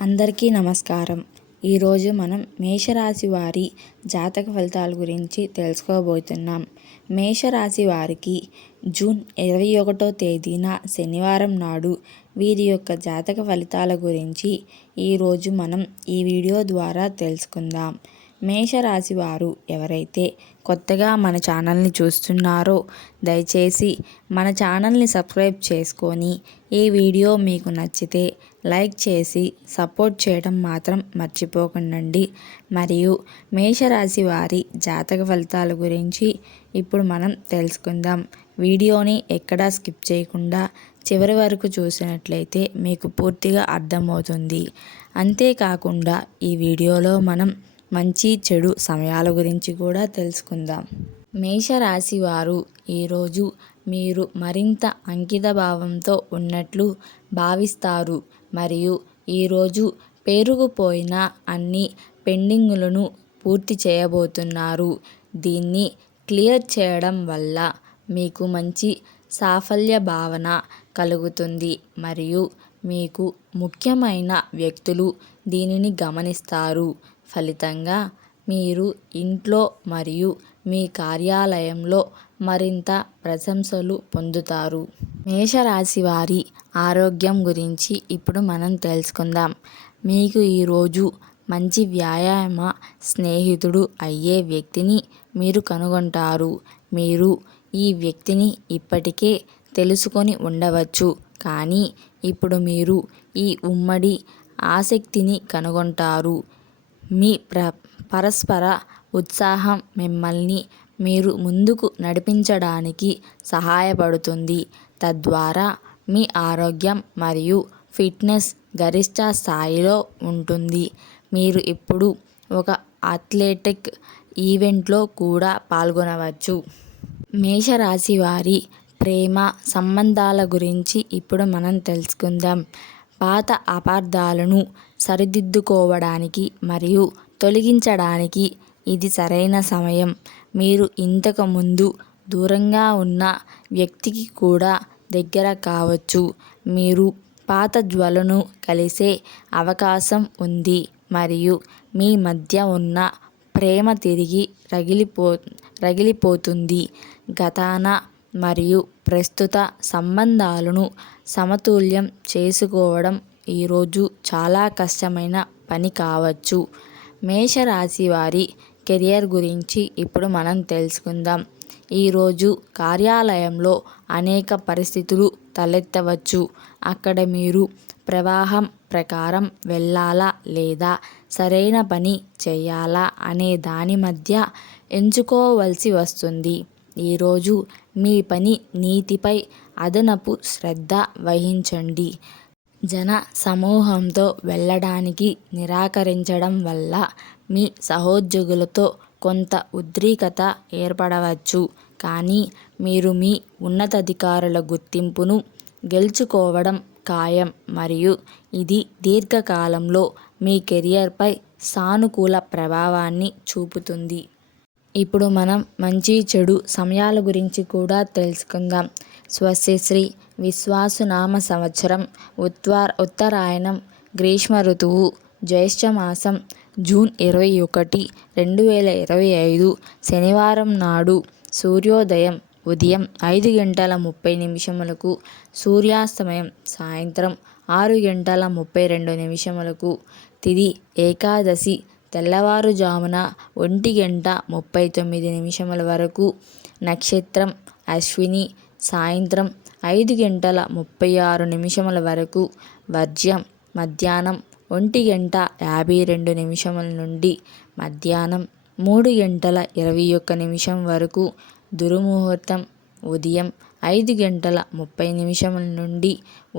అందరికీ నమస్కారం. ఈరోజు మనం మేషరాశి వారి జాతక ఫలితాల గురించి తెలుసుకోబోతున్నాం. మేషరాశి వారికి జూన్ 21వ తేదీన శనివారం నాడు వీరి యొక్క జాతక ఫలితాల గురించి ఈరోజు మనం ఈ వీడియో ద్వారా తెలుసుకుందాం. మేషరాశి వారు ఎవరైతే కొత్తగా మన ఛానల్ని చూస్తున్నారో దయచేసి మన ఛానల్ని సబ్స్క్రైబ్ చేసుకొని ఈ వీడియో మీకు నచ్చితే లైక్ చేసి సపోర్ట్ చేయడం మాత్రం మర్చిపోకండి. మరియు మేషరాశి వారి జాతక ఫలితాల గురించి ఇప్పుడు మనం తెలుసుకుందాం. వీడియోని ఎక్కడా స్కిప్ చేయకుండా చివరి వరకు చూసినట్లయితే మీకు పూర్తిగా అర్థమవుతుంది. అంతేకాకుండా ఈ వీడియోలో మనం మంచి చెడు సమయాల గురించి కూడా తెలుసుకుందాం. మేషరాశి వారు ఈరోజు మీరు మరింత అంకిత భావంతో ఉన్నట్లు భావిస్తారు మరియు ఈరోజు పేరుకుపోయిన అన్ని పెండింగులను పూర్తి చేయబోతున్నారు. దీన్ని క్లియర్ చేయడం వల్ల మీకు మంచి సాఫల్య భావన కలుగుతుంది మరియు మీకు ముఖ్యమైన వ్యక్తులు దీనిని గమనిస్తారు. ఫలితంగా మీరు ఇంట్లో మరియు మీ కార్యాలయంలో మరింత ప్రశంసలు పొందుతారు. మేషరాశి వారి ఆరోగ్యం గురించి ఇప్పుడు మనం తెలుసుకుందాం. మీకు ఈరోజు మంచి వ్యాయామ స్నేహితుడు అయ్యే వ్యక్తిని మీరు కనుగొంటారు. మీరు ఈ వ్యక్తిని ఇప్పటికే తెలుసుకొని ఉండవచ్చు, కానీ ఇప్పుడు మీరు ఈ ఉమ్మడి ఆసక్తిని కనుగొంటారు. మీ పరస్పర ఉత్సాహం మిమ్మల్ని మీరు ముందుకు నడిపించడానికి సహాయపడుతుంది. తద్వారా మీ ఆరోగ్యం మరియు ఫిట్నెస్ గరిష్ట స్థాయిలో ఉంటుంది. మీరు ఇప్పుడు ఒక అథ్లెటిక్ ఈవెంట్లో కూడా పాల్గొనవచ్చు. మేషరాశి వారి ప్రేమ సంబంధాల గురించి ఇప్పుడు మనం తెలుసుకుందాం. పాత అపార్థాలను సరిదిద్దుకోవడానికి మరియు తొలగించడానికి ఇది సరైన సమయం. మీరు ఇంతకు ముందు దూరంగా ఉన్న వ్యక్తికి కూడా దగ్గర కావచ్చు. మీరు పాత జ్వలను కలిసే అవకాశం ఉంది మరియు మీ మధ్య ఉన్న ప్రేమ తిరిగి రగిలిపోతుంది. గతాన మరియు ప్రస్తుత సంబంధాలను సమతుల్యం చేసుకోవడం ఈరోజు చాలా కష్టమైన పని కావచ్చు. మేషరాశి వారి కెరియర్ గురించి ఇప్పుడు మనం తెలుసుకుందాం. ఈరోజు కార్యాలయంలో అనేక పరిస్థితులు తలెత్తవచ్చు. అక్కడ మీరు ప్రవాహం ప్రకారం వెళ్ళాలా లేదా సరైన పని చేయాలా అనే దాని మధ్య ఎంచుకోవలసి వస్తుంది. ఈరోజు మీ పని నీతిపై అదనపు శ్రద్ధ వహించండి. జన సమూహంతో వెళ్ళడానికి నిరాకరించడం వల్ల మీ సహోద్యోగులతో కొంత ఉద్రిక్తత ఏర్పడవచ్చు, కానీ మీరు మీ ఉన్నతాధికారుల గుర్తింపును గెలుచుకోవడం ఖాయం మరియు ఇది దీర్ఘకాలంలో మీ కెరియర్పై సానుకూల ప్రభావాన్ని చూపుతుంది. ఇప్పుడు మనం మంచి చెడు సమయాల గురించి కూడా తెలుసుకుందాం. స్వస్తిశ్రీ విశ్వావసునామ సంవత్సరం ఉత్తరాయణం గ్రీష్మ ఋతువు జ్యేష్ఠమాసం జూన్ 21, 2025 శనివారం నాడు సూర్యోదయం ఉదయం 5:30 సూర్యాస్తమయం సాయంత్రం 6:32 తిథి ఏకాదశి తెల్లవారుజామున 1:39 వరకు. నక్షత్రం అశ్విని సాయంత్రం 5:36 వరకు. వర్జ్యం మధ్యాహ్నం 1:52 నుండి మధ్యాహ్నం 3:21 వరకు. దుర్ముహూర్తం ఉదయం 5:30 నుండి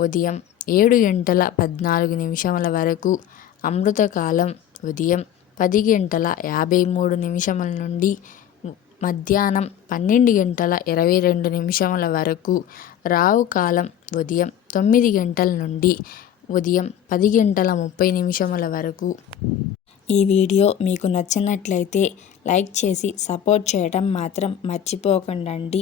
ఉదయం 7:14 వరకు. అమృతకాలం ఉదయం 10:53 నుండి మధ్యాహ్నం 12:22 వరకు. రావు కాలం ఉదయం 9 గంటల నుండి ఉదయం 10:30 వరకు. ఈ వీడియో మీకు నచ్చినట్లయితే లైక్ చేసి సపోర్ట్ చేయడం మాత్రం మర్చిపోకండి.